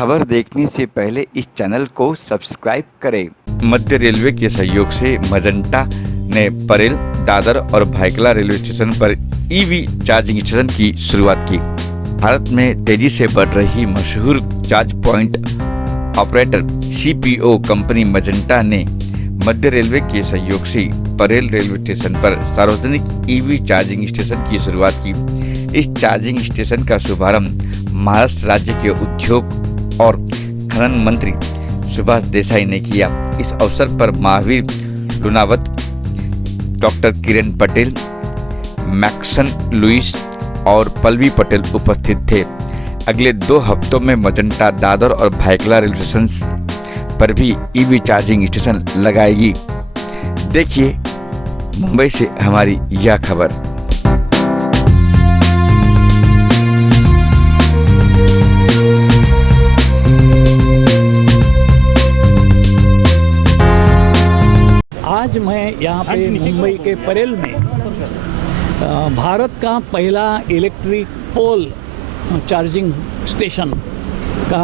खबर देखने से पहले इस चैनल को सब्सक्राइब करें। मध्य रेलवे के सहयोग से मजंटा ने परेल, दादर और भायखला रेलवे स्टेशन पर ईवी चार्जिंग स्टेशन की शुरुआत की। भारत में तेजी से बढ़ रही मशहूर charge point operator CPO company magenta ने मध्य रेलवे के सहयोग से परेल रेलवे स्टेशन पर सार्वजनिक ईवी चार्जिंग स्टेशन की शुरुआत की। इस चार्जिंग स्टेशन का शुभारंभ महाराष्ट्र राज्य के उद्योग और खनन मंत्री सुभाष देसाई ने किया। इस अवसर पर महावीर लुनावत, डॉक्टर किरण पटेल, मैक्सन लुइस और पल्लवी पटेल उपस्थित थे। अगले 2 हफ्तों में मजंटा, दादर और भायखला रेलवे स्टेशन पर भी ईवी चार्जिंग स्टेशन लगाएगी। देखिए मुंबई से हमारी यह खबर। आज मैं यहाँ पे मुंबई के परेल में भारत का पहला इलेक्ट्रिक पोल चार्जिंग स्टेशन का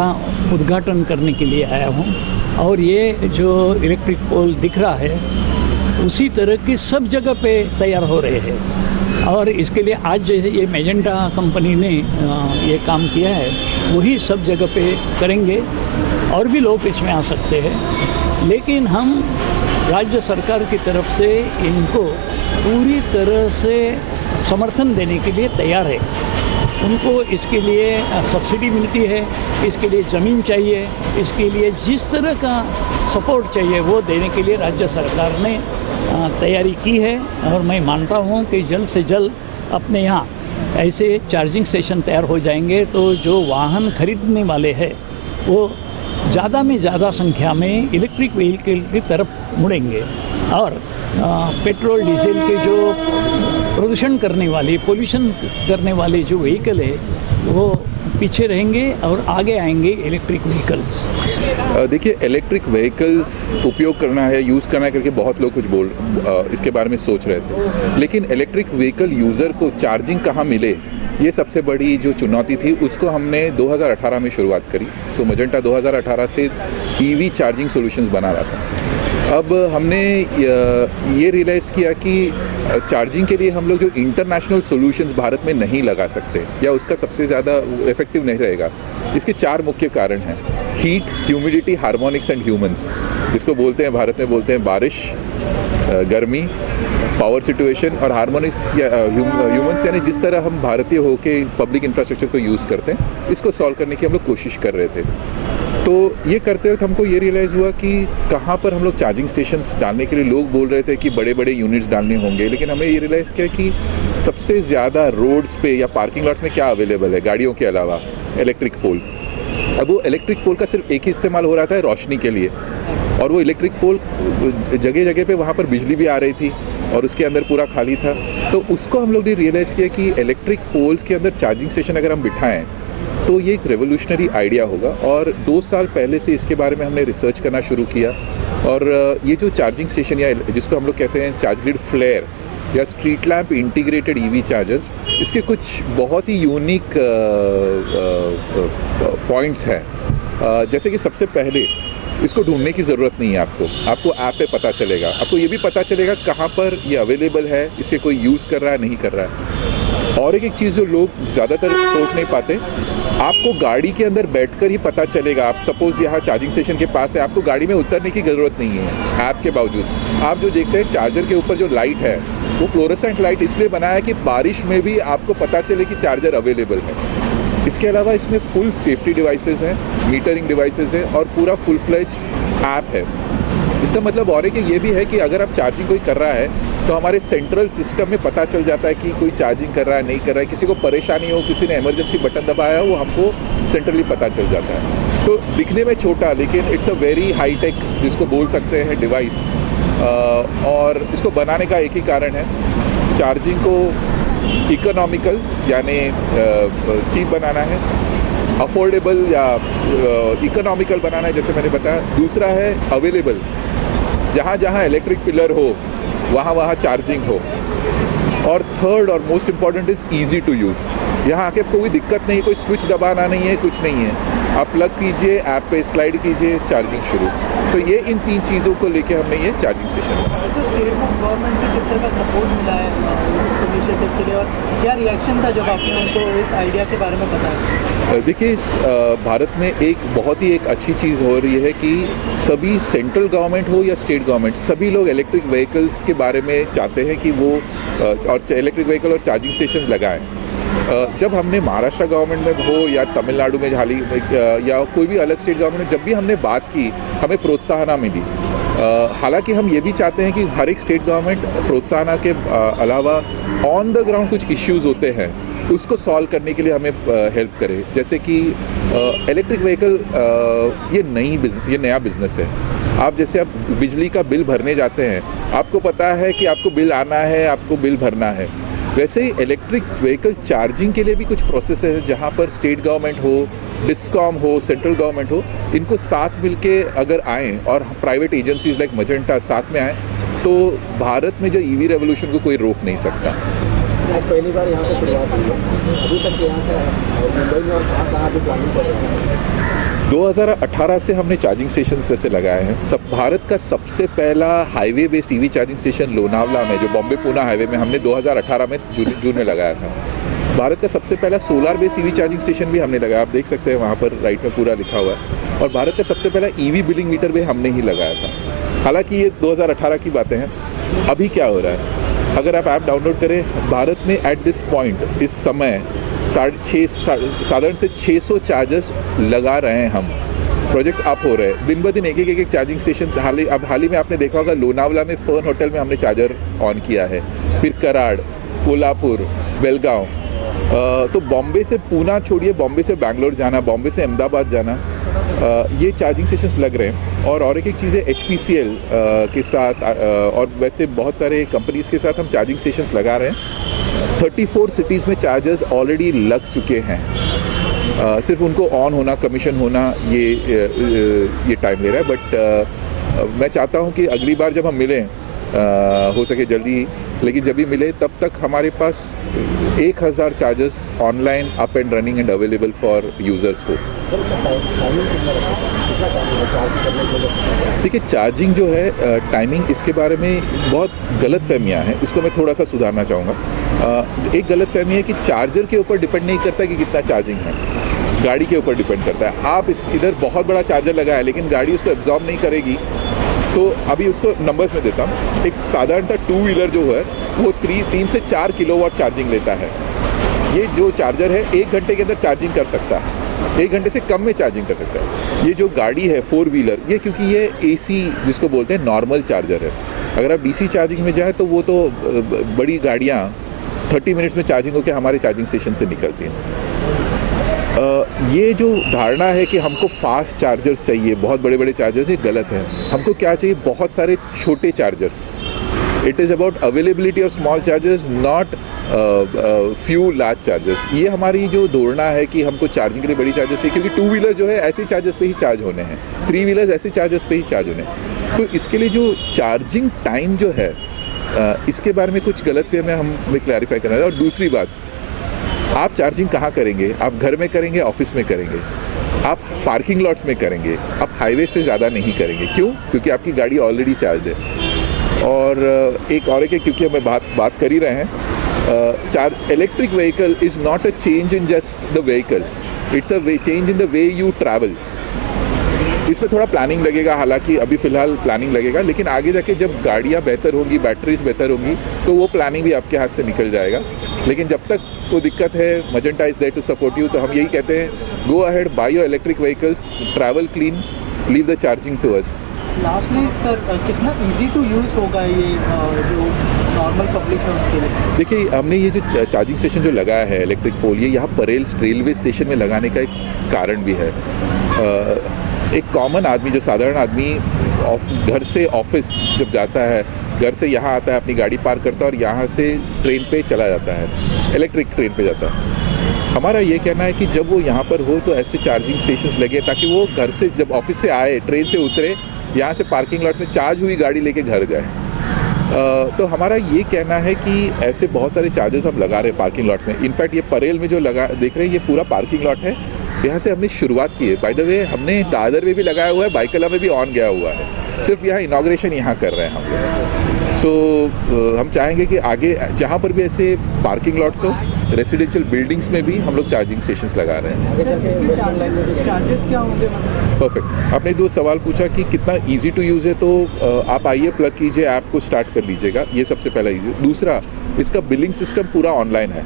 उद्घाटन करने के लिए आया हूँ। और ये जो इलेक्ट्रिक पोल दिख रहा है उसी तरह की सब जगह पे तैयार हो रहे हैं। और इसके लिए आज ये मेजेंटा कंपनी ने ये काम किया है, वही सब जगह पे करेंगे और भी लोग इसमें आ सकते हैं। लेकिन हम राज्य सरकार की तरफ से इनको पूरी तरह से समर्थन देने के लिए तैयार है। उनको इसके लिए सब्सिडी मिलती है, इसके लिए ज़मीन चाहिए, इसके लिए जिस तरह का सपोर्ट चाहिए वो देने के लिए राज्य सरकार ने तैयारी की है। और मैं मानता हूँ कि जल्द से जल्द अपने यहाँ ऐसे चार्जिंग स्टेशन तैयार हो जाएंगे तो जो वाहन खरीदने वाले हैं वो ज़्यादा में ज़्यादा संख्या में इलेक्ट्रिक व्हीकल की तरफ मुड़ेंगे। और पेट्रोल डीजल के जो प्रदूषण करने वाली, पोल्यूशन करने वाले जो व्हीकल है वो पीछे रहेंगे और आगे आएंगे इलेक्ट्रिक व्हीकल्स। देखिए, इलेक्ट्रिक व्हीकल्स उपयोग करना है, यूज़ करना है करके बहुत लोग कुछ इसके बारे में सोच रहे थे। लेकिन इलेक्ट्रिक व्हीकल यूज़र को चार्जिंग कहाँ मिले, ये सबसे बड़ी जो चुनौती थी, उसको हमने 2018 में शुरुआत करी। सो मजंटा 2018 से ईवी चार्जिंग सॉल्यूशंस बना रहा था। अब हमने ये रियलाइज़ किया कि चार्जिंग के लिए हम लोग जो इंटरनेशनल सॉल्यूशंस भारत में नहीं लगा सकते या उसका सबसे ज़्यादा इफेक्टिव नहीं रहेगा। इसके 4 मुख्य कारण हैं: heat, humidity, harmonics and humans. इसको बोलते हैं, भारत में बोलते हैं बारिश, गर्मी, पावर सिचुएशन और हार्मोनिक्स या ह्यूमंस, यानी जिस तरह हम भारतीय होके पब्लिक इंफ्रास्ट्रक्चर को यूज़ करते हैं, इसको सॉल्व करने की हम लोग कोशिश कर रहे थे। तो ये करते वक्त हमको ये रियलाइज़ हुआ कि कहाँ पर हम लोग चार्जिंग स्टेशंस डालने के लिए, लोग बोल रहे थे कि बड़े बड़े यूनिट्स डालने होंगे, लेकिन हमें ये रियलाइज़ किया कि सबसे ज़्यादा रोड्स पे या पार्किंग लॉट्स में क्या अवेलेबल है गाड़ियों के अलावा? Electric pole. अब वो इलेक्ट्रिक पोल का सिर्फ एक ही इस्तेमाल हो रहा था, रोशनी के लिए। और वो इलेक्ट्रिक पोल जगह जगह पे वहाँ पर बिजली भी आ रही थी और उसके अंदर पूरा खाली था। तो उसको हम लोग ने रियलाइज़ किया कि इलेक्ट्रिक पोल्स के अंदर चार्जिंग स्टेशन अगर हम बिठाएं तो ये एक रेवोल्यूशनरी आइडिया होगा। और 2 साल पहले से इसके बारे में हमने रिसर्च करना शुरू किया। और ये जो चार्जिंग स्टेशन या जिसको हम लोग कहते हैं चार्ज ग्रिड फ्लेयर या street lamp integrated EV charger, इसके कुछ बहुत ही यूनिक पॉइंट्स हैं। जैसे कि सबसे पहले इसको ढूंढने की ज़रूरत नहीं है आपको ऐप पे पता चलेगा। आपको ये भी पता चलेगा कहाँ पर ये अवेलेबल है, इसे कोई यूज़ कर रहा है, नहीं कर रहा है। और एक चीज़ जो लोग ज़्यादातर सोच नहीं पाते, आपको गाड़ी के अंदर बैठकर ही पता चलेगा। आप सपोज़ यहाँ चार्जिंग स्टेशन के पास है, आपको गाड़ी में उतरने की ज़रूरत नहीं है ऐप के बावजूद। आप जो देखते हैं चार्जर के ऊपर जो लाइट है वो फ्लोरेसेंट लाइट इसलिए बनाया है कि बारिश में भी आपको पता चले कि चार्जर अवेलेबल है। इसके अलावा इसमें फुल सेफ्टी डिवाइसेस हैं, मीटरिंग डिवाइसेस हैं और पूरा फुल फ्लेज ऐप है। इसका मतलब और है कि ये भी है कि अगर आप चार्जिंग कोई कर रहा है तो हमारे सेंट्रल सिस्टम में पता चल जाता है कि कोई चार्जिंग कर रहा है, नहीं कर रहा है। किसी को परेशानी हो, किसी ने इमरजेंसी बटन दबाया हो, वो हमको सेंट्रली पता चल जाता है। तो दिखने में छोटा लेकिन it's a very high tech, जिसको बोल सकते हैं, डिवाइस। और इसको बनाने का एक ही कारण है, चार्जिंग को इकोनॉमिकल यानी चीप बनाना है, अफोर्डेबल या इकोनॉमिकल बनाना है, जैसे मैंने बताया। दूसरा है अवेलेबल, जहाँ जहाँ इलेक्ट्रिक पिलर हो वहाँ वहाँ चार्जिंग हो। और थर्ड और most important is easy to use. यहाँ आके आपको कोई दिक्कत नहीं है, कोई स्विच दबाना नहीं है, कुछ नहीं है। आप प्लग कीजिए, ऐप पे स्लाइड कीजिए, चार्जिंग शुरू। तो ये इन 3 चीज़ों को लेके हमने ये चार्जिंग स्टेशन बनाया। अच्छा, स्टेट गवर्नमेंट से किस तरह का सपोर्ट मिला है इस इनिशिएटिव के लिए, और क्या रिएक्शन था जब आपने उनको इस आइडिया के बारे में बताया? देखिए, भारत में एक बहुत ही एक अच्छी चीज़ हो रही है कि सभी सेंट्रल गवर्नमेंट हो या स्टेट गवर्नमेंट, सभी लोग इलेक्ट्रिक व्हीकल्स के बारे में चाहते हैं कि वो और इलेक्ट्रिक व्हीकल और चार्जिंग स्टेशन लगाएं। जब हमने महाराष्ट्र गवर्नमेंट में हो या तमिलनाडु में हाल ही या कोई भी अलग स्टेट गवर्नमेंट में जब भी हमने बात की, हमें प्रोत्साहन मिली। हालांकि हम ये भी चाहते हैं कि हर एक स्टेट गवर्नमेंट प्रोत्साहन के अलावा ऑन द ग्राउंड कुछ इश्यूज होते हैं उसको सॉल्व करने के लिए हमें हेल्प करे। जैसे कि इलेक्ट्रिक व्हीकल ये नया बिजनेस है। आप जैसे आप बिजली का बिल भरने जाते हैं, आपको पता है कि आपको बिल आना है, आपको बिल भरना है। वैसे ही इलेक्ट्रिक व्हीकल चार्जिंग के लिए भी कुछ प्रोसेस है, जहाँ पर स्टेट गवर्नमेंट हो, डिस्कॉम हो, सेंट्रल गवर्नमेंट हो, इनको साथ मिलके अगर आएँ और प्राइवेट एजेंसीज लाइक मजेंटा साथ में आएँ, तो भारत में जो ईवी रेवोल्यूशन को कोई रोक नहीं सकता। आज पहली बार यहाँ पे शुरुआत हुई है, अभी तक यहाँ का मुंबई में और कहाँ पे प्लानिंग कर रहे हैं? 2018 से हमने चार्जिंग स्टेशन वैसे लगाए हैं। भारत का सबसे पहला highway based EV charging station Lonavala में, जो बॉम्बे पूना हाईवे में, हमने 2018 में जून में लगाया था। भारत का सबसे पहला solar based EV charging station भी हमने लगाया, आप देख सकते हैं वहाँ पर राइट में पूरा लिखा हुआ है। और भारत का सबसे पहला ईवी बिलिंग मीटर भी हमने ही लगाया था। हालांकि ये 2018 की बातें हैं। अभी क्या हो रहा है, अगर आप ऐप डाउनलोड करें, भारत में एट दिस पॉइंट इस समय साधारण से 600 चार्जर्स लगा रहे हैं हम। प्रोजेक्ट्स अप हो रहे हैं दिन ब दिन, एक चार्जिंग स्टेशन। हाल ही में आपने देखा होगा लोनावला में फर्न होटल में हमने चार्जर ऑन किया है, फिर कराड़, कोल्हापुर, बेलगांव। तो बॉम्बे से पूना छोड़िए, बॉम्बे से बैंगलोर जाना, बॉम्बे से अहमदाबाद जाना, ये चार्जिंग स्टेशंस लग रहे हैं। और एक चीज़ है, HPCL के साथ और वैसे बहुत सारे कंपनीज़ के साथ हम चार्जिंग स्टेशंस लगा रहे हैं। 34 सिटीज़ में चार्जर्स ऑलरेडी लग चुके हैं। सिर्फ उनको ऑन होना, कमीशन होना, ये टाइम ले रहा है। बट मैं चाहता हूँ कि अगली बार जब हम मिलें, हो सके जल्दी, लेकिन जब भी मिले तब तक हमारे पास 1000 chargers online up and running and available for users हो। देखिए, चार्जिंग जो है, टाइमिंग, इसके बारे में बहुत गलत फहमियाँ हैं, इसको मैं थोड़ा सा सुधारना चाहूँगा। एक गलत फहमी है कि चार्जर के ऊपर डिपेंड नहीं करता कि कितना चार्जिंग है, गाड़ी के ऊपर डिपेंड करता है। आप इधर बहुत बड़ा चार्जर लगाया लेकिन गाड़ी उसको एब्जॉर्ब नहीं करेगी, तो अभी उसको नंबर्स में देता हूँ। एक साधारणतः 2 व्हीलर जो है वो 3 से 4 किलोवाट चार्जिंग लेता है। ये जो चार्जर है 1 घंटे के अंदर चार्जिंग कर सकता है, 1 घंटे से कम में चार्जिंग कर सकता है। ये जो गाड़ी है 4 व्हीलर, ये क्योंकि ये AC जिसको बोलते हैं नॉर्मल चार्जर है। अगर आप DC चार्जिंग में जाए तो वो तो बड़ी गाड़ियाँ 30 मिनट्स में चार्जिंग होकर हमारे चार्जिंग स्टेशन से निकलती हैं। ये जो धारणा है कि हमको फास्ट चार्जर्स चाहिए, बहुत बड़े बड़े चार्जर्स, ये गलत है। हमको क्या चाहिए, बहुत सारे छोटे chargers. It is about availability of small chargers, not few large chargers. ये हमारी जो धारणा है कि हमको चार्जिंग के लिए बड़ी चार्जर्स चाहिए, क्योंकि 2 व्हीलर जो है ऐसे चार्जर्स पे ही चार्ज होने हैं, 3 व्हीलर्स ऐसे चार्जर्स पे ही चार्ज होने हैं। तो इसके लिए जो चार्जिंग टाइम जो है, इसके बारे में कुछ गलत वे में हमें क्लैरिफाई करना है। और दूसरी बात, आप चार्जिंग कहाँ करेंगे? आप घर में करेंगे, ऑफिस में करेंगे, आप पार्किंग लॉट्स में करेंगे, आप हाईवेज पे ज़्यादा नहीं करेंगे। क्यों? क्योंकि आपकी गाड़ी ऑलरेडी चार्ज है। और एक क्योंकि हम बात कर ही रहे हैं, electric vehicle is not a change in just the vehicle, it's a change in the way you travel. इसमें थोड़ा प्लानिंग लगेगा, हालांकि अभी फ़िलहाल प्लानिंग लगेगा, लेकिन आगे जाके जब गाड़ियाँ बेहतर होंगी, बैटरीज बेहतर होंगी, तो वो प्लानिंग भी आपके हाथ से निकल जाएगा। लेकिन जब तक कोई दिक्कत है, Magenta is there to support you. तो हम यही कहते हैं, go ahead, buy your electric vehicles, travel clean, leave the charging to us. Lastly sir, कितना इजी टू यूज़ होगा ये जो नॉर्मल पब्लिक है उनके लिए? देखिए, हमने ये जो चार्जिंग स्टेशन जो लगाया है इलेक्ट्रिक पोल, ये यहाँ परेल रेलवे स्टेशन में लगाने का एक कारण भी है। एक कॉमन आदमी, जो साधारण आदमी घर से ऑफिस जब जाता है, घर से यहाँ आता है, अपनी गाड़ी पार्क करता है और यहाँ से ट्रेन पे चला जाता है, इलेक्ट्रिक ट्रेन पे जाता है। हमारा ये कहना है कि जब वो यहाँ पर हो तो ऐसे चार्जिंग स्टेशंस लगे, ताकि वो घर से जब ऑफिस से आए, ट्रेन से उतरे, यहाँ से पार्किंग लॉट में चार्ज हुई गाड़ी लेके घर जाए। तो हमारा ये कहना है कि ऐसे बहुत सारे चार्जेस हम लगा रहे हैं पार्किंग लॉट में। इनफैक्ट ये परेल में जो लगा देख रहे हैं ये पूरा पार्किंग लॉट है, यहाँ से हमने शुरुआत की है। बाय द वे हमने दादर में भी लगाया हुआ है, बाइकला में भी ऑन गया हुआ है, सिर्फ यहाँ इनाग्रेशन यहाँ कर रहे हैं हम लोग। सो हम चाहेंगे कि आगे जहाँ पर भी ऐसे पार्किंग लॉट्स हो, रेसिडेंशियल बिल्डिंग्स में भी हम लोग चार्जिंग स्टेशंस लगा रहे हैं। सर इसके चार्जेस क्या होंगे मतलब? परफेक्ट। आपने दो सवाल पूछा कि कितना इजी टू यूज़ है, तो आप आइए, प्लग कीजिए, ऐप को स्टार्ट कर लीजिएगा, ये सबसे पहला इजी। दूसरा, इसका बिलिंग सिस्टम पूरा ऑनलाइन है।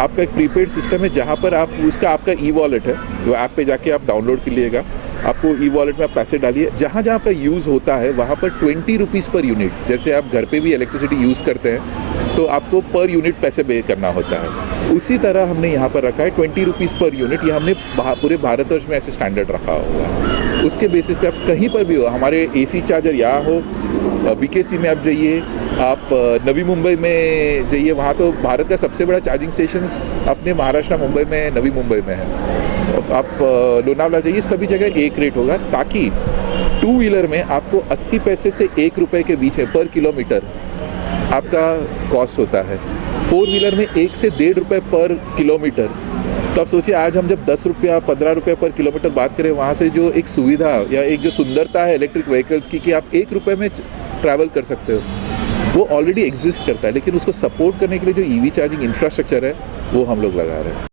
आपका एक प्रीपेड सिस्टम है जहाँ पर आप उसका आपका ई वॉलेट है, वो ऐप पे जाके आप डाउनलोड कर लीजिएगा। आपको ई वॉलेट में आप पैसे डालिए, जहाँ जहाँ पर यूज़ होता है वहाँ पर 20 रुपीज़ पर यूनिट, जैसे आप घर पे भी इलेक्ट्रिसिटी यूज़ करते हैं तो आपको पर यूनिट पैसे पे करना होता है, उसी तरह हमने यहाँ पर रखा है 20 रुपीज़ पर यूनिट। ये हमने पूरे भारतवर्ष में ऐसे स्टैंडर्ड रखा हुआ है। उसके बेसिस पे आप कहीं पर भी हो, हमारे AC चार्जर यहाँ हो, BKC में आप जाइए, आप नवी मुंबई में जाइए, वहाँ तो भारत का सबसे बड़ा चार्जिंग स्टेशन अपने महाराष्ट्र मुंबई में, नवी मुंबई में है। आप लोनावला जाइए, सभी जगह एक रेट होगा, ताकि 2 व्हीलर में आपको 80 पैसे से 1 रुपये के बीच में पर किलोमीटर आपका कॉस्ट होता है। 4 व्हीलर में 1 से 1.5 रुपये पर किलोमीटर। तो आप सोचिए, आज हम जब 10 रुपया 15 रुपये पर किलोमीटर बात करें, वहाँ से जो एक सुविधा या एक जो सुंदरता है इलेक्ट्रिक व्हीकल्स की कि आप 1 रुपये में ट्रैवल कर सकते हो, वो ऑलरेडी एग्जिस्ट करता है। लेकिन उसको सपोर्ट करने के लिए जो EV चार्जिंग इंफ्रास्ट्रक्चर है वो हम लोग लगा रहे हैं।